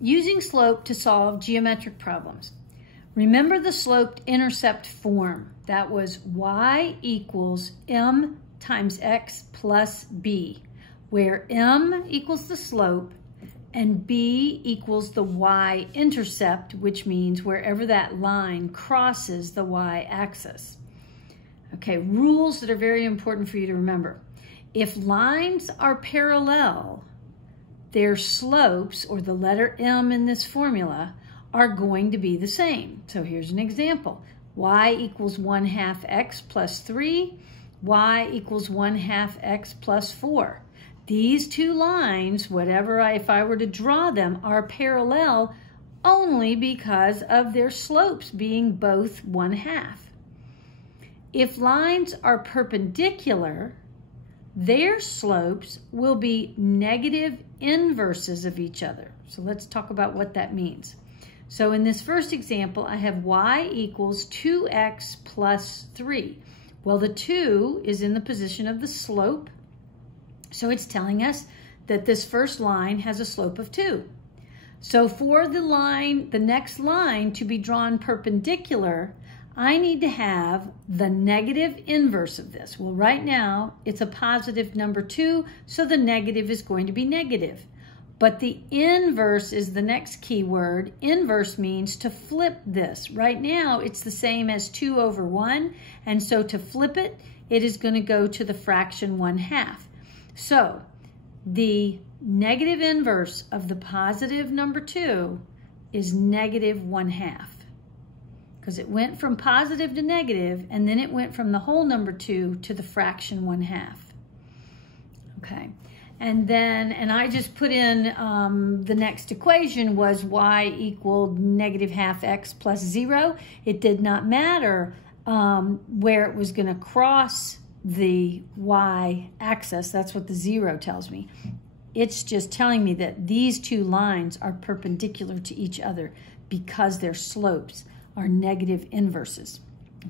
Using slope to solve geometric problems. Remember the slope-intercept form. That was y equals m times x plus b, where m equals the slope and b equals the y-intercept, which means wherever that line crosses the y-axis. Okay, rules that are very important for you to remember. If lines are parallel, their slopes, or the letter m in this formula, are going to be the same. So here's an example. Y equals 1/2 x plus 3, y equals 1/2 x plus 4. These two lines, if I were to draw them, are parallel only because of their slopes being both 1/2. If lines are perpendicular, their slopes will be negative inverses of each other. So let's talk about what that means. So in this first example, I have y equals 2x plus 3. Well, the 2 is in the position of the slope, so it's telling us that this first line has a slope of 2. So for the next line to be drawn perpendicular, I need to have the negative inverse of this. Well, right now, it's a positive number 2, so the negative is going to be negative. But the inverse is the next key word. Inverse means to flip this. Right now, it's the same as 2 over 1, and so to flip it, it is going to go to the fraction 1/2. So the negative inverse of the positive number 2 is negative 1/2. Because it went from positive to negative, and then it went from the whole number 2 to the fraction 1/2. Okay, and I just put in the next equation was y equaled negative 1/2 x plus 0. It did not matter where it was going to cross the y-axis. That's what the 0 tells me. It's just telling me that these two lines are perpendicular to each other because their slopes are negative inverses.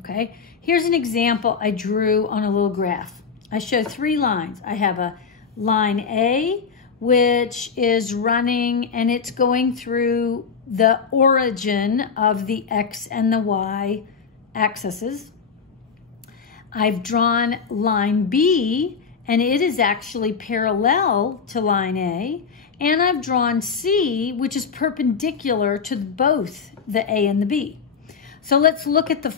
Okay, here's an example I drew on a little graph. I show 3 lines. I have a line A, which is running, and it's going through the origin of the x and the y axes. I've drawn line B, and it is actually parallel to line A, and I've drawn C, which is perpendicular to both the A and the B. So let's look at the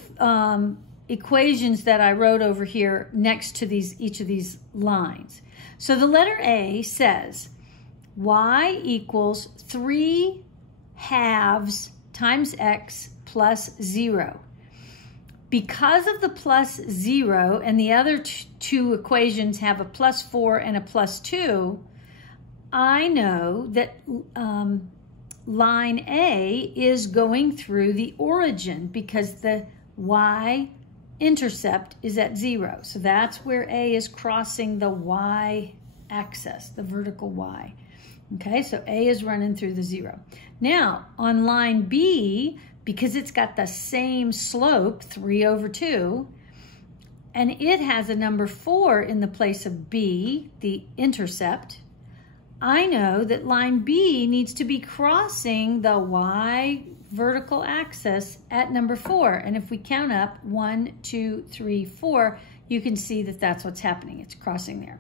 equations that I wrote over here next to each of these lines. So the letter A says y equals 3/2 times x plus 0. Because of the plus 0 and the other two equations have a plus 4 and a plus 2, I know that line A is going through the origin because the y-intercept is at 0. So that's where A is crossing the y-axis, the vertical y. Okay, so A is running through the 0. Now, on line B, because it's got the same slope, 3 over 2, and it has a number 4 in the place of B, the intercept, I know that line B needs to be crossing the y vertical axis at number 4. And if we count up 1, 2, 3, 4, you can see that that's what's happening. It's crossing there.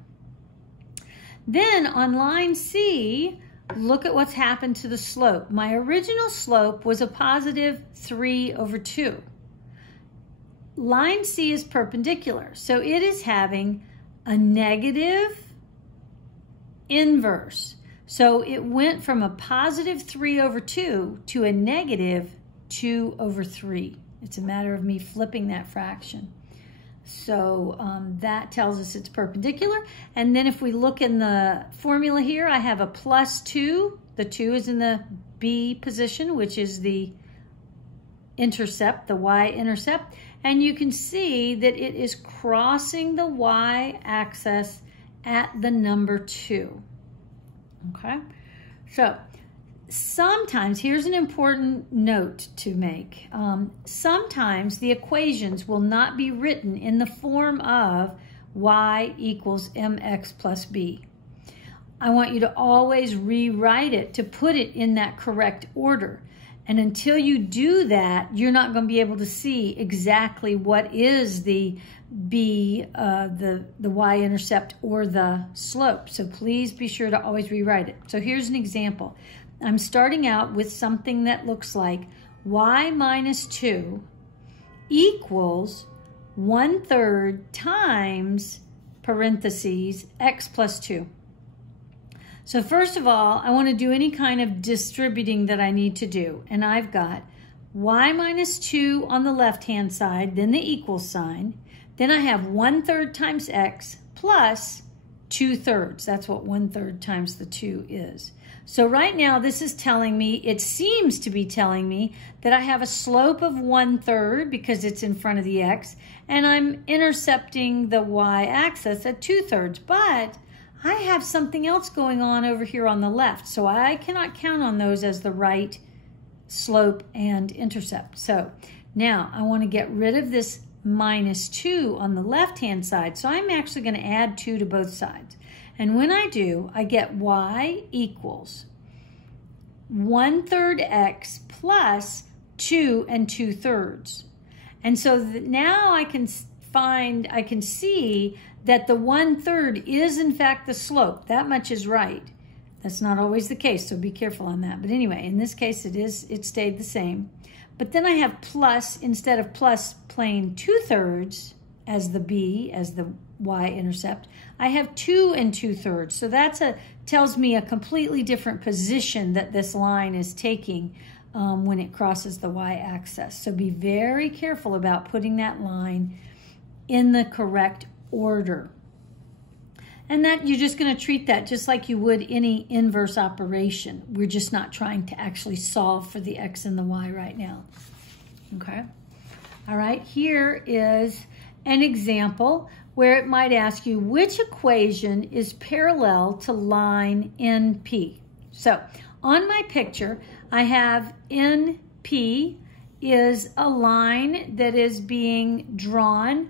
Then on line C, look at what's happened to the slope. My original slope was a positive 3 over 2. Line C is perpendicular, so it is having a negative inverse. So it went from a positive 3 over 2 to a negative 2 over 3. It's a matter of me flipping that fraction. So that tells us it's perpendicular. And then if we look in the formula here, I have a plus 2. The 2 is in the B position, which is the intercept, the y-intercept. And you can see that it is crossing the y-axis at the number 2. Okay, so sometimes, here's an important note to make. Sometimes the equations will not be written in the form of y equals mx plus b. I want you to always rewrite it to put it in that correct order. And until you do that, you're not going to be able to see exactly what is the the y-intercept or the slope. So please be sure to always rewrite it. So here's an example. I'm starting out with something that looks like y minus 2 equals 1/3 times parentheses x plus 2. So first of all, I want to do any kind of distributing that I need to do. And I've got y minus 2 on the left-hand side, then the equal sign. Then I have 1/3 times x plus 2/3. That's what 1/3 times the 2 is. So right now, this is telling me, it seems to be telling me that I have a slope of 1/3 because it's in front of the x, and I'm intercepting the y-axis at 2/3. But I have something else going on over here on the left, so I cannot count on those as the right slope and intercept. So now I want to get rid of this minus 2 on the left-hand side, so I'm actually going to add 2 to both sides. And when I do, I get y equals 1/3 x plus 2 2/3. And so now I can see that the 1/3 is in fact the slope. That much is right. That's not always the case, so be careful on that. But anyway, in this case it stayed the same. But then I have plus, instead of plus plain 2/3 as the b, as the y-intercept, I have 2 2/3. So that's tells me a completely different position that this line is taking when it crosses the y-axis. So be very careful about putting that line in the correct order. And that you're just going to treat that just like you would any inverse operation. We're just not trying to actually solve for the x and the y right now. Okay? All right, here is an example where it might ask you which equation is parallel to line NP. So on my picture, I have NP is a line that is being drawn.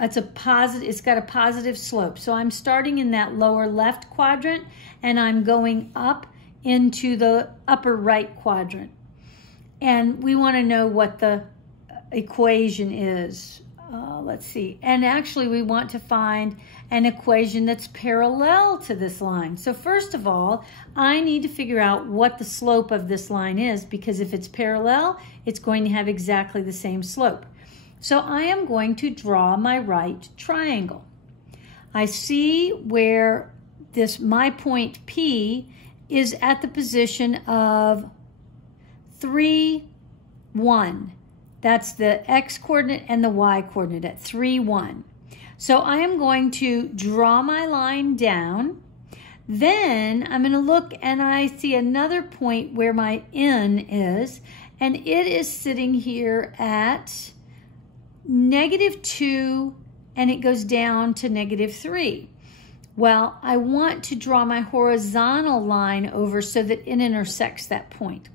It's got a positive slope. So I'm starting in that lower left quadrant and I'm going up into the upper right quadrant. And we want to know what the equation is. Let's see. And actually we want to find an equation that's parallel to this line. So first of all, I need to figure out what the slope of this line is, because if it's parallel, it's going to have exactly the same slope. So I am going to draw my right triangle. I see where my point P is at the position of 3, 1. That's the x coordinate and the y coordinate at 3, 1. So I am going to draw my line down. Then I'm going to look and I see another point where my N is, and it is sitting here at -2, and it goes down to -3. Well, I want to draw my horizontal line over so that it intersects that point.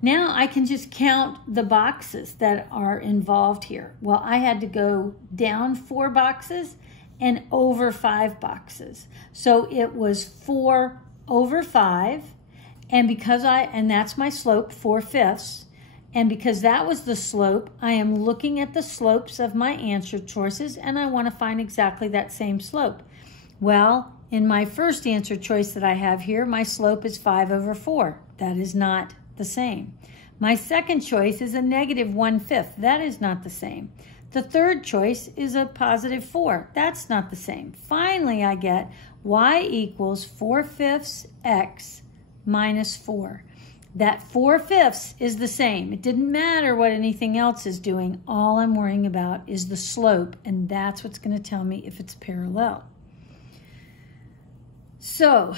Now I can just count the boxes that are involved here. Well, I had to go down 4 boxes and over 5 boxes. So it was 4 over 5, and that's my slope, 4/5. And because that was the slope, I am looking at the slopes of my answer choices, and I want to find exactly that same slope. Well, in my first answer choice that I have here, my slope is 5 over 4. That is not the same. My second choice is a -1/5. That is not the same. The third choice is a +4. That's not the same. Finally, I get y equals 4/5 x minus 4. That 4/5 is the same. It didn't matter what anything else is doing. All I'm worrying about is the slope, and that's what's going to tell me if it's parallel. So,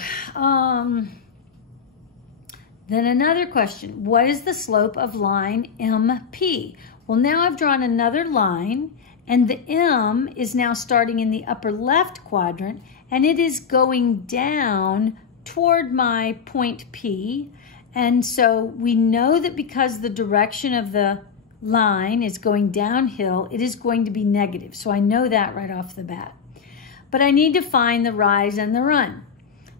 then another question. What is the slope of line MP? Well, now I've drawn another line, and the M is now starting in the upper left quadrant, and it is going down toward my point P. And so we know that because the direction of the line is going downhill, it is going to be negative. So I know that right off the bat. but I need to find the rise and the run.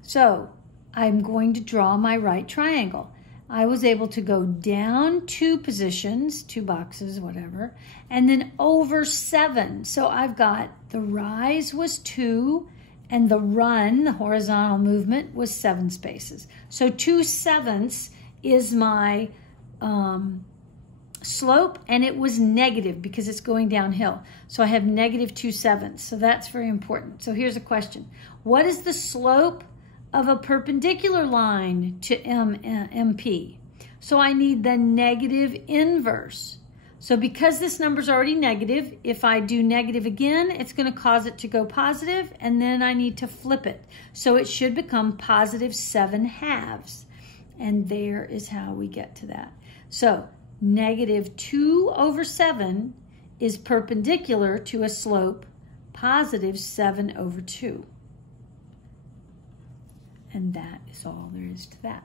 So I'm going to draw my right triangle. I was able to go down 2 positions, 2 boxes, whatever, and then over 7. So I've got the rise was 2 and the run, the horizontal movement, was 7 spaces. So 2/7 is my slope, and it was negative because it's going downhill. So I have negative 2/7. So that's very important. So here's a question. What is the slope of a perpendicular line to MP? So I need the negative inverse. So because this number's already negative, if I do negative again, it's going to cause it to go positive, and then I need to flip it. So it should become positive 7/2. And there is how we get to that. So negative 2/7 is perpendicular to a slope positive 7/2. And that is all there is to that.